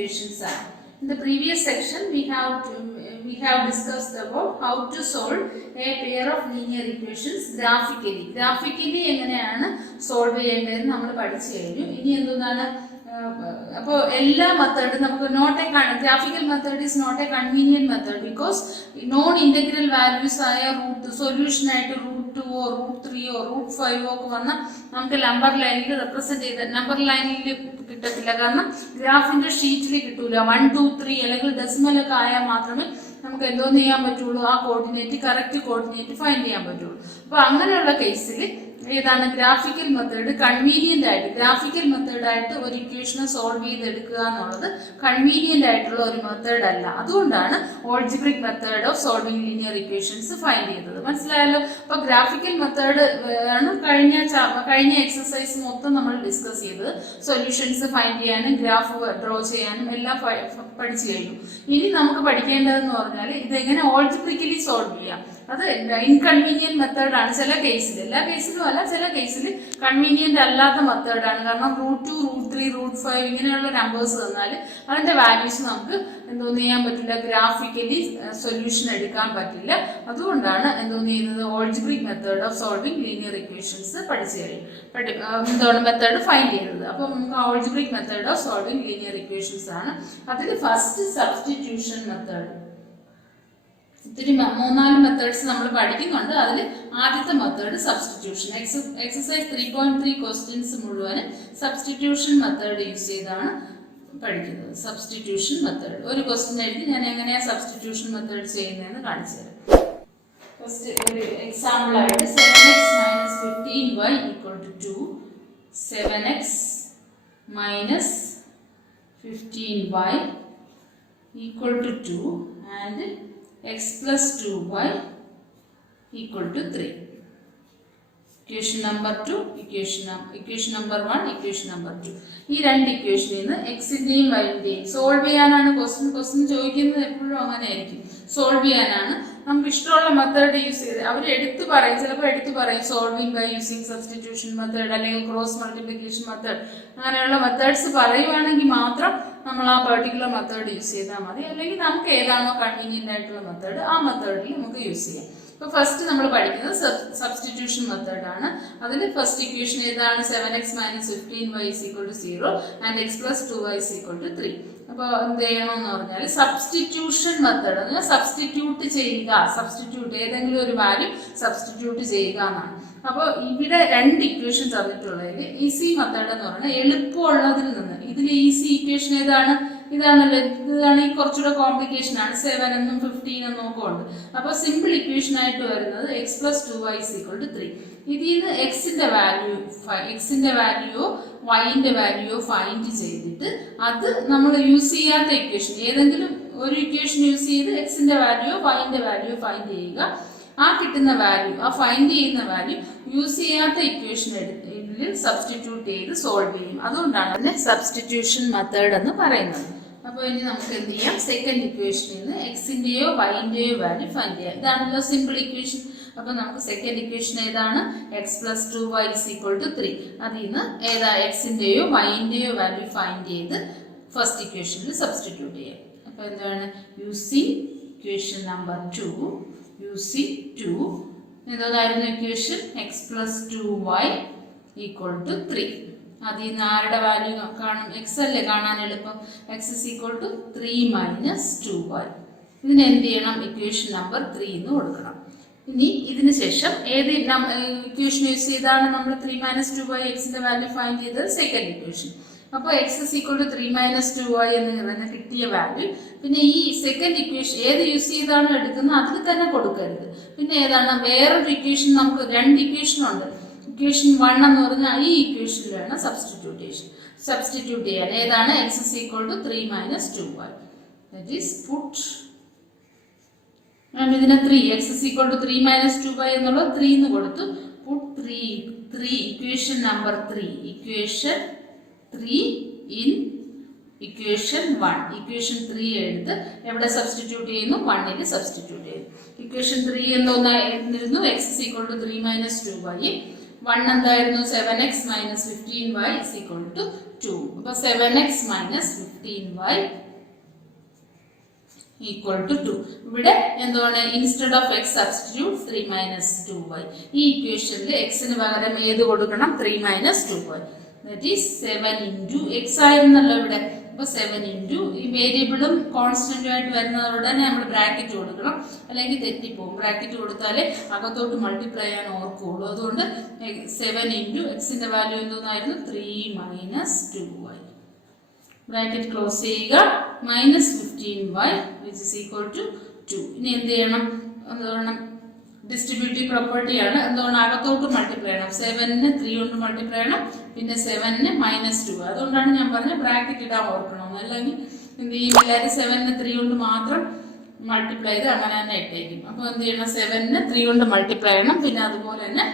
equations are. In the previous section, we have discussed about how to solve a pair of linear equations graphically. Graphically, എങ്ങനെയാണ് solve ചെയ്യേണ്ടതെന്ന് നമ്മൾ പഠിച്ചു കഴിഞ്ഞു. ഇനി എന്താണ് അപ്പോൾ എല്ലാ മെത്തേഡും നമുക്ക് graphical method is not a convenient method because non integral values ആയ സൊല്യൂഷൻ ആയിട്ട് √2 √3 √5 ഒക്കെ വന്ന നമുക്ക് നമ്പർ ലൈനിൽ റെപ്രസെന്റ് ചെയ്ത നമ്പർ ലൈനിൽ കിട്ടത്തില്ല. കാരണം ഗ്രാഫിന്റെ ഷീറ്റിൽ കിട്ടൂല. 1 2 3 അല്ലെങ്കിൽ ഡെസിമൽ ഒക്കെ ആയാൽ മാത്രമേ നമുക്ക് എന്തോന്ന് ചെയ്യാൻ പറ്റുള്ളൂ, ആ കറക്റ്റ് കോർഡിനേറ്റ് ഫൈൻഡ് ചെയ്യാൻ പറ്റുള്ളൂ. അപ്പൊ അങ്ങനെയുള്ള കേസിൽ ഏതാണ് ഗ്രാഫിക്കൽ മെത്തേഡ് കൺവീനിയന്റ് ആയിട്ട് ഗ്രാഫിക്കൽ മെത്തേഡായിട്ട് ഒരു ഇക്വേഷനെ സോൾവ് ചെയ്തെടുക്കുക എന്നുള്ളത് കൺവീനിയന്റ് ആയിട്ടുള്ള ഒരു മെത്തേഡ് അല്ല. അതുകൊണ്ടാണ് algebraic method of solving linear equations find ചെയ്തത്. മനസ്സിലായല്ലോ? അപ്പൊ ഗ്രാഫിക്കൽ മെത്തേഡ് ആണ് കഴിഞ്ഞ എക്സസൈസ് മൊത്തം നമ്മൾ ഡിസ്കസ് ചെയ്തത്. സൊല്യൂഷൻസ് ഫൈൻഡ് ചെയ്യാനും ഗ്രാഫ് ഡ്രോ ചെയ്യാനും എല്ലാം പഠിച്ചു കഴിഞ്ഞു. ഇനി നമുക്ക് പഠിക്കേണ്ടതെന്ന് പറഞ്ഞാൽ ഇതെങ്ങനെ ഓൾജിബ്രിക്കലി സോൾവ് ചെയ്യാം. അത് ഇൻകൺവീനിയന്റ് മെത്തേഡാണ് ചില കേസിൽ, എല്ലാ കേസിലും അല്ല, ചില കേസിൽ കൺവീനിയന്റ് അല്ലാത്ത മെത്തേഡാണ്. കാരണം √2 √3 √5 ഇങ്ങനെയുള്ള നമ്പേഴ്സ് തന്നാൽ അതിന്റെ വാല്യൂസ് നമുക്ക് എന്തോന്ന് ചെയ്യാൻ പറ്റില്ല, ഗ്രാഫിക്കലി സൊല്യൂഷൻ എടുക്കാൻ പറ്റില്ല. അതുകൊണ്ടാണ് എന്തോന്ന് ചെയ്യുന്നത്, algebraic method of solving linear equations പഠിച്ചു കഴിഞ്ഞു മെത്തേഡ് ഫൈൻഡ് ചെയ്തത്. അപ്പൊ നമുക്ക് algebraic method of solving linear equations ആണ്. അതിൽ ഫസ്റ്റ് സബ്സ്റ്റിറ്റ്യൂഷൻ മെത്തേഡ്. ഇത്തിരി 3-4 മെത്തേഡ്സ് നമ്മൾ പഠിക്കുന്നുണ്ട്. അതിൽ ആദ്യത്തെ മെത്തേഡ് സബ്സ്റ്റിറ്റ്യൂഷൻ. എക്സസൈസ് 3.3 ക്വസ്റ്റ്യൻസ് മുഴുവൻ സബ്സ്റ്റിറ്റ്യൂഷൻ മെത്തേഡ് യൂസ് ചെയ്താണ് പഠിക്കുന്നത്. സബ്സ്റ്റിറ്റ്യൂഷൻ മെത്തേഡ് ഒരു ക്വസ്റ്റ്യൻ എഴുതി ഞാൻ എങ്ങനെയാണ് സബ്സ്റ്റിറ്റ്യൂഷൻ മെത്തേഡ് ചെയ്യുന്നതെന്ന് കാണിച്ചു തരാം. ഫസ്റ്റ് ഒരു എക്സാമ്പിൾ ആയിട്ട് 7x - 15y = 2, 7x - 15y = 2 and x plus 2y = 3. Equation number 2, equation number 1, equation number 2. ഈ രണ്ട് ഇക്വേഷനിൽ നിന്ന് എക്സിന്റെയും വൈന്റെയും സോൾവ് ചെയ്യാനാണ് ക്വസ്റ്റ്യൻ ചോദിക്കുന്നത്. എപ്പോഴും അങ്ങനെ ആയിരിക്കും. സോൾവ് ചെയ്യാനാണ് നമുക്ക് ഇഷ്ടമുള്ള മെത്തേഡ് യൂസ് ചെയ്ത് അവർ ചിലപ്പോൾ എടുത്തു പറയും solving by using substitution method അല്ലെങ്കിൽ ക്രോസ് മൾട്ടിപ്ലിക്കേഷൻ മെത്തേഡ്. അങ്ങനെയുള്ള മെത്തേഡ്സ് പറയുവാണെങ്കിൽ മാത്രം നമ്മൾ ആ പെർട്ടിക്കുലർ മെത്തേഡ് യൂസ് ചെയ്താൽ മതി. അല്ലെങ്കിൽ നമുക്ക് ഏതാണോ കൺവീനിയന്റ് ആയിട്ടുള്ള മെത്തേഡ് ആ മെത്തേഡിൽ നമുക്ക് യൂസ് ചെയ്യാം. ഇപ്പൊ ഫസ്റ്റ് നമ്മൾ പഠിക്കുന്നത് സബ്സ്റ്റിറ്റ്യൂഷൻ മെത്തേഡാണ്. അതിൽ ഫസ്റ്റ് ഇക്വേഷൻ ഏതാണ്, 7x - 15y = 0 and x plus 2y = 3. അപ്പോൾ എന്ത് ചെയ്യണമെന്ന് പറഞ്ഞാൽ സബ്സ്റ്റിറ്റ്യൂഷൻ മെത്തേഡ് എന്നാൽ സബ്സ്റ്റിറ്റ്യൂട്ട് ചെയ്യുക, ഏതെങ്കിലും ഒരു വാല്യൂ സബ്സ്റ്റിറ്റ്യൂട്ട് ചെയ്യുക എന്നാണ്. അപ്പോൾ ഇവിടെ രണ്ട് ഇക്വേഷൻ തന്നിട്ടുള്ളതിൽ ഈസി മെത്തേഡ് എന്ന് പറഞ്ഞാൽ എളുപ്പമുള്ളതിൽ നിന്ന് ഇതിൽ ഈസി ഇക്വേഷൻ ഏതാണ്, ഇതാണ്. ഈ കുറച്ചുകൂടെ കോംപ്ലിക്കേഷൻ ആണ്. 7 എന്നും 15 എന്നും ഒക്കെ ഉണ്ട്. അപ്പോൾ സിമ്പിൾ ഇക്വേഷൻ ആയിട്ട് വരുന്നത് x plus 2y = 3. ഇതിൽ നിന്ന് എക്സിന്റെ വാല്യൂയോ വൈന്റെ വാല്യൂയോ ഫൈൻഡ് ചെയ്തിട്ട് അത് നമ്മൾ യൂസ് ചെയ്യാത്ത ഇക്വേഷൻ ഏതെങ്കിലും ഒരു ഇക്വേഷൻ യൂസ് ചെയ്ത് എക്സിന്റെ വാല്യൂയോ വൈന്റെ വാല്യൂയോ ഫൈൻഡ് ചെയ്യുക. ആ കിട്ടുന്ന വാല്യൂ, ആ ഫൈൻഡ് ചെയ്യുന്ന വാല്യൂ യൂസ് ചെയ്യാത്ത ഇക്വേഷൻ സബ്സ്റ്റിറ്റ്യൂട്ട് ചെയ്ത് സോൾവ് ചെയ്യും. അതുകൊണ്ടാണ് അതിനെ സബ്സ്റ്റിറ്റ്യൂഷൻ മെത്തേഡ് എന്ന് പറയുന്നത്. അപ്പോൾ ഇനി നമുക്ക് എന്ത് ചെയ്യാം, സെക്കൻഡ് ഇക്വേഷനിൽ നിന്ന് എക്സിന്റെയോ വൈന്റെയോ വാല്യൂ ഫൈൻഡ് ചെയ്യാം. ഇതാണല്ലോ സിമ്പിൾ ഇക്വേഷൻ. അപ്പൊ നമുക്ക് സെക്കൻഡ് ഇക്വേഷൻ ഏതാണ്, x plus 2y = 3. അതിൽ നിന്ന് ഏതാ എക്സിന്റെയോ വൈന്റെയോ വാല്യൂ ഫൈൻഡ് ചെയ്ത് ഫസ്റ്റ് ഇക്വേഷനിൽ സബ്സ്റ്റിറ്റ്യൂട്ട് ചെയ്യാം. അപ്പൊ എന്താണ്, യൂസിങ് ഇക്വേഷൻ നമ്പർ 2 എന്തായിരുന്നു ഇക്വേഷൻ, x plus 2y = 3. അതിൽ നിന്ന് ആരുടെ വാല്യൂ കാണും, എക്സ് അല്ലേ കാണാൻ എളുപ്പം. x = 3 - 2y. ഇതിന് എന്ത് ചെയ്യണം, ഇക്വേഷൻ നമ്പർ 3 എന്ന് കൊടുക്കണം. ഇനി ഇതിന് ശേഷം ഏത് ഇക്വേഷൻ യൂസ് ചെയ്താണ് നമ്മൾ 3 - 2y എക്സിന്റെ വാല്യൂ ഫൈൻഡ് ചെയ്തത്, സെക്കൻഡ് ഇക്വേഷൻ. അപ്പോൾ x = 3 - 2y എന്ന് കിട്ടിയ വാല്യൂ പിന്നെ ഈ സെക്കൻഡ് ഇക്വേഷൻ ഏത് യൂസ് ചെയ്താണോ എടുക്കുന്നത് അതിൽ തന്നെ കൊടുക്കരുത്. പിന്നെ ഏതാണ് വേറൊരു ഇക്വേഷൻ, നമുക്ക് രണ്ട് ഇക്വേഷൻ ഉണ്ട്. ഇക്വേഷൻ 1 എന്ന് പറഞ്ഞാൽ ഈ ഇക്വേഷനിൽ വേണം സബ്സ്റ്റിറ്റ്യൂട്ട് ചെയ്യാൻ. ഏതാണ്, x = 3 - 2y. That is puttu ഇതിനെ 3 x = 3 - 2y എന്നുള്ള 3 എന്ന് കൊടുത്തു. Put 3 equation number 3 in equation 1. Equation 3 എടുത്ത് എവിടെ സബ്സ്റ്റിറ്റ്യൂട്ട് ചെയ്യുന്നു, 1ൽ സബ്സ്റ്റിറ്റ്യൂട്ട് ചെയ്യുന്നു. ഇക്വേഷൻ 3 എന്തായിരുന്നു, x = 3 - 2y. 1 എന്തായിരുന്നു, 7x - 15y = 2. അപ്പോൾ 7x minus 15y equal to 2. ഇവിടെ എന്താണ്, instead of X substitute 3 minus 2y. ഈ ഇക്വേഷനിൽ എക്സിന് പകരം ഏത് കൊടുക്കണം? 3 minus 2y. That is 7 into X ആയിരുന്നല്ലോ ഇവിടെ. അപ്പോൾ 7 ഇൻറ്റു ഈ വേരിയബിളും കോൺസ്റ്റന്റും ആയിട്ട് വരുന്നതോടെ നമ്മൾ ബ്രാക്കറ്റ് കൊടുക്കണം, അല്ലെങ്കിൽ തെറ്റിപ്പോകും. ബ്രാക്കറ്റ് കൊടുത്താലേ അകത്തോട്ട് മൾട്ടിപ്ലൈ ചെയ്യാൻ ഓർക്കുള്ളൂ. അതുകൊണ്ട് 7 ഇൻറ്റു എക്സിന്റെ വാല്യൂ എന്തോന്നായിരുന്നു? 3 മൈനസ് 2y. ബ്രാക്കറ്റ് ക്ലോസ് ചെയ്യുക. Minus 15y which is equal to 2. ഇനി എന്ത് ചെയ്യണം? എന്താണ്, ഡിസ്ട്രിബ്യൂട്ടീവ് പ്രോപ്പർട്ടി ആണ്. എന്താണ്, അകത്തോട്ട് മൾട്ടിപ്ലൈ ചെയ്യണം. 7ന് 3 കൊണ്ട് മൾട്ടിപ്ലൈ ചെയ്യണം, പിന്നെ 7ന് മൈനസ് 2. അതുകൊണ്ടാണ് ഞാൻ പറഞ്ഞത് ബ്രാക്കറ്റ് ഇടാൻ ഓർക്കണം. അല്ലെങ്കിൽ എന്ത് ചെയ്യും, എല്ലാവരും 7ന് 3 കൊണ്ട് മാത്രം മൾട്ടിപ്ലൈ ചെയ്ത് അങ്ങനെ തന്നെ ഇട്ടേക്കും. അപ്പോൾ എന്ത് ചെയ്യണം? 7ന് 3 കൊണ്ട് മൾട്ടിപ്ലൈ ചെയ്യണം, പിന്നെ അതുപോലെ തന്നെ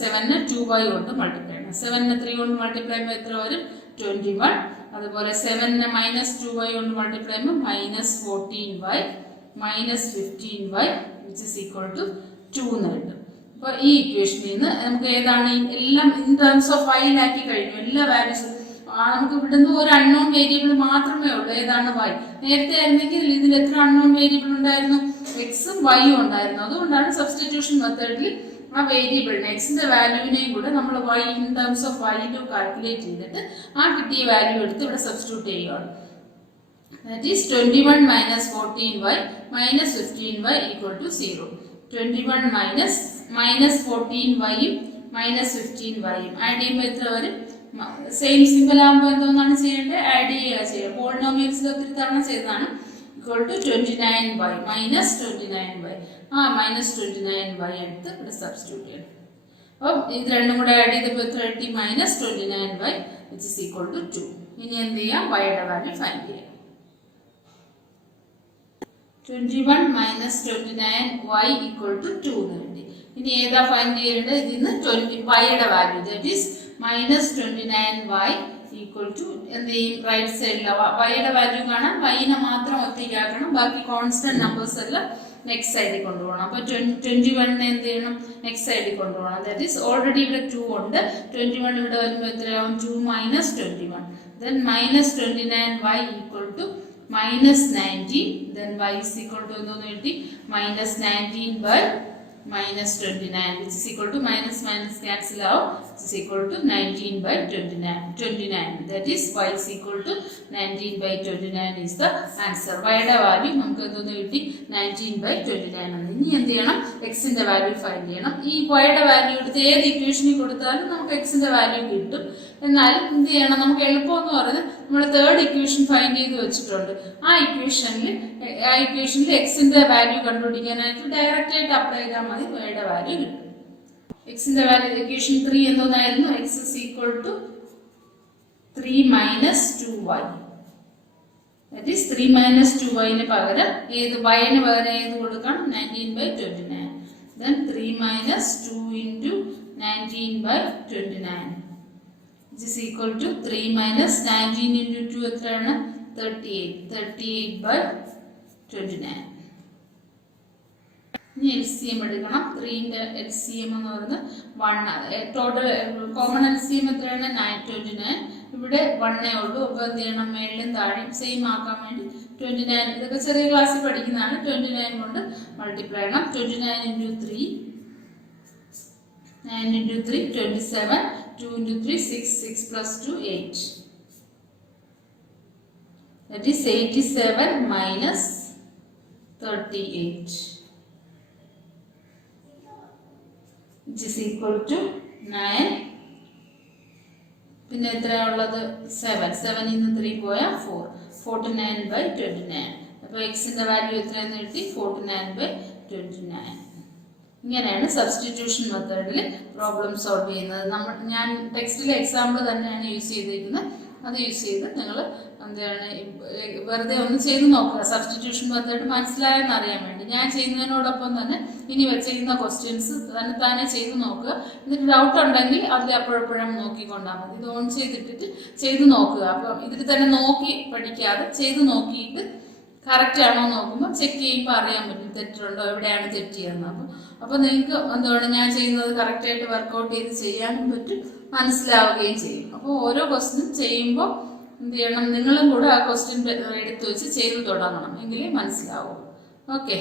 7ന് 2y കൊണ്ട് മൾട്ടിപ്ലൈ ചെയ്യണം. 7ന് 3 കൊണ്ട് മൾട്ടിപ്ലൈ ചെയ്യുമ്പോൾ എത്ര വരും? 21. അതുപോലെ 7ന് മൈനസ് 2y കൊണ്ട് മൾട്ടിപ്ലൈ ചെയ്യുമ്പോൾ minus 14y minus 15y which is equal to 2 എന്ന് കിട്ടും. അപ്പോൾ ഈ ഇക്വേഷനിൽ നിന്ന് നമുക്ക് ഏതാണ് എല്ലാം ഇൻ ടേംസ് ഓഫ് വൈയിലാക്കി കഴിഞ്ഞു. എല്ലാ വാല്യൂസും നമുക്ക് ഇവിടുന്ന് ഒരു അൺനോൺ വേരിയബിൾ മാത്രമേ ഉള്ളൂ. ഏതാണ്? y. നേരത്തെ ആയിരുന്നെങ്കിൽ ഇതിൽ എത്ര അൺനോൺ വേരിയബിൾ ഉണ്ടായിരുന്നു? എക്സും വൈയും ഉണ്ടായിരുന്നു. അതുകൊണ്ടാണ് സബ്സ്റ്റിറ്റ്യൂഷൻ മെത്തേഡിൽ ആ വേരിയബിളിനെ എക്സിന്റെ വാല്യൂവിനെയും കൂടെ നമ്മൾ y in terms of value calculate ചെയ്തിട്ട് ആ കിട്ടിയ വാല്യൂ എടുത്ത് ഇവിടെ സബ്സ്റ്റിറ്റ്യൂട്ട് ചെയ്യുകയാണ്. That is 21 minus 14y minus 15y equal to 0. 21 minus 14y minus 15y add ചെയ്യുമ്പോൾ എത്ര വരും? സെയിം സിമ്പിൾ ആകുമ്പോൾ എന്തോന്നാണ് ചെയ്യേണ്ടത്? ആഡ് ചെയ്യുക. പോളിനോമിയൽസിൽ ഒത്തിരി തവണ ചെയ്തതാണ്. equal to 29y minus 29y. Minus 29y എടുത്ത് ഇവിടെ സബ്സ്റ്റിറ്റ്യൂട്ട് ചെയ്യണം. അപ്പം ഇത് രണ്ടും കൂടെ ആഡ് ചെയ്തപ്പോൾ എത്ര കിട്ടി? Minus 29y which is equal to 2. ഇനി എന്ത് ചെയ്യാം? വൈയുടെ വാല്യൂ ഫൈൻഡ് ചെയ്യാം. 21 minus 29y equal to 2 എന്ന് കിട്ടി. ഇനി ഏതാ ഫൈൻഡ് ചെയ്യേണ്ടത്? ഇതിന്ന് വൈയുടെ value that is minus 29y equal to എന്ത് ചെയ്യും? റൈറ്റ് സൈഡിലെ വൈയുടെ വാല്യൂ കാണാൻ വൈനെ മാത്രം ഒറ്റയ്ക്കാക്കണം, ബാക്കി കോൺസ്റ്റന്റ് നമ്പേഴ്സ് എല്ലാം നെക്സ്റ്റ് സൈഡിൽ കൊണ്ടുപോകണം. അപ്പോൾ 21 എന്ത് ചെയ്യണം? നെക്സ്റ്റ് സൈഡിൽ കൊണ്ടുപോകണം. ദാറ്റ് ഈസ് ഓൾറെഡി ഇവിടെ 2 ഉണ്ട്. 21 ഇവിടെ വരുമ്പോൾ എത്രയാവും? 2 minus 21. Then minus 29y equal to minus 19, then y is equal to എന്തോന്ന് കിട്ടി? minus 19 by minus 29 which is equal to minus cancel out, which is equal to 19 by 29. That is y is equal to 19 by 29 is the answer. y യുടെ value നമുക്ക് എന്തോന്ന് കിട്ടി? 19 by 29 ആണ്. ഇനി എന്ത് ചെയ്യണം? എക്സിന്റെ വാല്യൂ ഫൈൻഡ് ചെയ്യണം. ഈ y യുടെ വാല്യൂ എടുത്ത് ഏത് ഇക്വേഷനിൽ കൊടുത്താലും നമുക്ക് എക്സിന്റെ വാല്യൂ കിട്ടും. എന്നാലും എന്ത് ചെയ്യണം? നമുക്ക് എളുപ്പമെന്ന് പറഞ്ഞ് നമ്മൾ തേർഡ് ഇക്വേഷൻ ഫൈൻഡ് ചെയ്ത് വെച്ചിട്ടുണ്ട്. ആ ഇക്വേഷനിൽ എക്സിന്റെ വാല്യൂ കണ്ടുപിടിക്കാനായിട്ട് ഡയറക്റ്റ് ആയിട്ട് അപ്ലൈ ചെയ്താൽ മതി, വൈയുടെ വാല്യൂ കിട്ടും. എക്സിന്റെ വാല്യൂ ഇക്വേഷൻ 3 എന്തോന്നായിരുന്നു? X is equal to 3 minus 2y. That is 3 minus 2yന് പകരം വൈന് പകരം ഏത് കൊടുക്കണം? 19 by 29. Then 3 minus 2 into 19 by 29 which is equal to 3 minus 19 into 2 എത്രയാണ്? 38 by 29. ഇനി LCM എടുക്കണം. 3ന്റെ LCM എന്ന് പറയുന്നത് 1. ടോട്ടൽ കോമൺ LCM എത്രയാണ്? 29. ഇവിടെ 1 ഉള്ളൂ. അപ്പോൾ എന്ത് ചെയ്യണം? മേളിലും താഴെയും സെയിം ആക്കാൻ വേണ്ടി 29, ഇതൊക്കെ ചെറിയ ക്ലാസ്സിൽ പഠിക്കുന്നതാണ്, 29 കൊണ്ട് മൾട്ടിപ്ലൈ ചെയ്യണം. 29 into 3 9 into 3 27. 2 into 3 6. 6 plus 2 8. That is 87 minus 38 which is equal to 9. പിന്നെ എത്രയാണുള്ളത്? 7 ഇന്ന് 3 പോയാൽ 4. 49 by 29. അപ്പോൾ എക്സിന്റെ വാല്യൂ എത്രയെന്ന് കിട്ടി? 49 by 29. ഇങ്ങനെയാണ് സബ്സ്റ്റിറ്റ്യൂഷൻ മെത്തേഡിൽ പ്രോബ്ലം സോൾവ് ചെയ്യുന്നത്. ഞാൻ ടെക്സ്റ്റിലെ എക്സാമ്പിൾ തന്നെയാണ് യൂസ് ചെയ്തിരിക്കുന്നത്. അത് യൂസ് ചെയ്ത് നിങ്ങൾ എന്താണ് വെറുതെ ഒന്ന് ചെയ്ത് നോക്കുക. സബ്സ്റ്റിറ്റ്യൂഷൻ മെത്തേഡ് മനസ്സിലായെന്ന് അറിയാൻ വേണ്ടി ഞാൻ ചെയ്യുന്നതിനോടൊപ്പം തന്നെ ഇനി വെച്ചിരിക്കുന്ന ക്വസ്റ്റ്യൻസ് തന്നെ ചെയ്ത് നോക്കുക. എന്നിട്ട് ഡൗട്ട് ഉണ്ടെങ്കിൽ അതിൽ അപ്പോഴപ്പോഴും നോക്കിക്കൊണ്ടാൽ മതി. ഇത് ഓൺ ചെയ്തിട്ടിട്ട് ചെയ്ത് നോക്കുക. അപ്പോൾ ഇതിൽ തന്നെ നോക്കി പഠിക്കാതെ ചെയ്ത് നോക്കിയിട്ട് കറക്റ്റ് ആണോ നോക്കുമ്പോൾ ചെക്ക് ചെയ്യുമ്പോൾ അറിയാൻ പറ്റും തെറ്റുണ്ടോ, എവിടെയാണ് തെറ്റ് ചെയ്യുന്നത്. അപ്പോൾ നിങ്ങൾക്ക് എന്താണ് ഞാൻ ചെയ്യുന്നത് കറക്റ്റായിട്ട് വർക്കൗട്ട് ചെയ്ത് ചെയ്യാനും പറ്റും, മനസ്സിലാവുകയും ചെയ്യും. അപ്പോൾ ഓരോ ക്വസ്റ്റ്യൻ ചെയ്യുമ്പോൾ എന്ത് ചെയ്യണം, നിങ്ങളും കൂടെ ആ ക്വസ്റ്റ്യൻ എടുത്തു വെച്ച് ചെയ്ത് തുടങ്ങണം, എങ്കിലേ മനസ്സിലാവും. ഓക്കെ.